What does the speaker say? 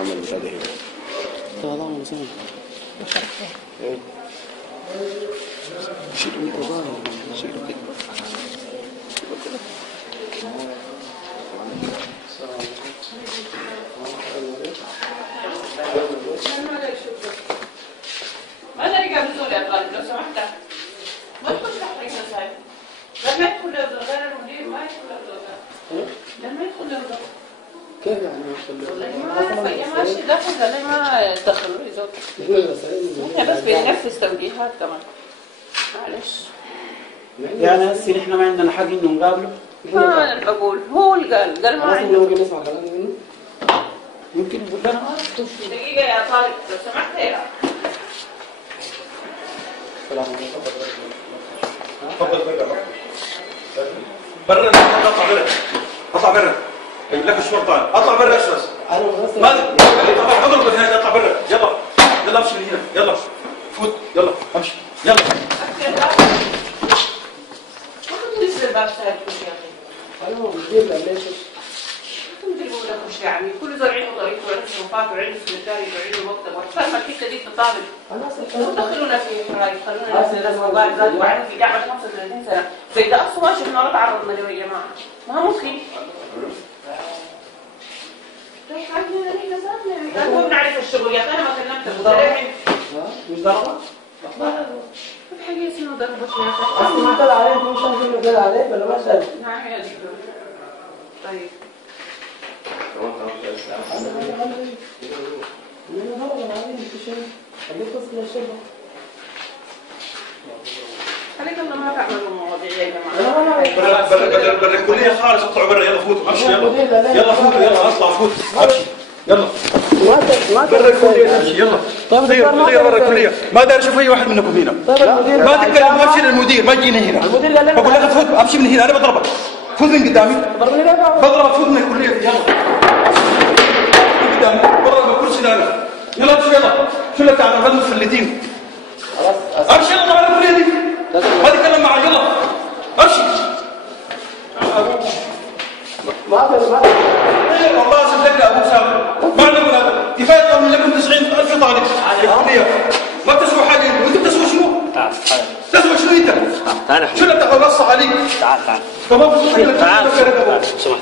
عمل مساعدة هنا. طبعا مساعدة. ايه. شيلوا انت بقى شيلوا كده. ماذا رجع بزول يا طالب لو سمحت؟ ما تخش تحت رجل سايب. لما يدخل غير المدير ما يدخل الغرفة. لما يدخل الغرفة. كيف يعني؟ والله ما ماشي داخل زي ما دخلوا يزود. احنا بس بننفذ توجيهات كمان. معلش. يعني هسه نحن ما عندنا حق انه نقابله؟ ما انا بقول هو اللي قال ما عنده. ممكن نسمع كلام منه؟ يمكن يقول لنا دقيقة يا طالب لو سمحت يا تفضل برا اطلع برا اطلع برا اجيب لك الشرطه اطلع برا يا استاذ ماذا اضرب هنا اطلع برا يلا يلا امشي من هنا يلا فوت يلا امشي يلا لسه الباب سهل كل شيء ايوه بتجيب ليش؟ انتم تقولوا لكم شيء يعني كل زول عنده طريقته وعنده صفات وعنده سكرتاري وعنده مكتب فاهمه الحته دي تطالب دخلونا في حرايق خلونا نفس الموبايل ذات وبعدين في قاعده 35 سنه فاذا اقصى ما شفنا ما تعرضنا له يا جماعه ما مخي طيب حاجه احنا سامعين احنا بنعرف الشغل يا اخي انا ما كلمتك مش ضربة؟ في حاجه اسمها ضربه يا اخي أصل ما طلع عليك مش عارفين ما طلع عليك ولا ما شايف؟ نعم يا دكتور طيب خليك الله ما تعملوا مواضيع يا جماعه برا الكليه خالص اطلعوا برا يلا فوتوا امشي يلا يلا فوتوا يلا اطلع فوت امشي يلا برا الكليه امشي يلا طير برا الكليه ما داري اشوف اي واحد منكم هنا ما تتكلم ما تشيل المدير ما تجيني هنا بقول لك فوت امشي من هنا انا بضربك فوت من قدامي بضربك فوت من الكليه يلا قدامي برا بكرسي لا يلا امشي يلا شو لك تعال هذول مفلتين امشي يلا طلع الكليه دي ما تتكلم معي يلا امشي والله لازم تلقى ابوك سابق ما عندكم هذا كفايه من لكم 90,000 طالب الكليه ما بتسووا حاجه وانت بتسوي شنو؟ تعال تسوي شنو انت؟ تعال شو اللي بتاخذ عليك؟ تعال تعال تمام تعال سمعت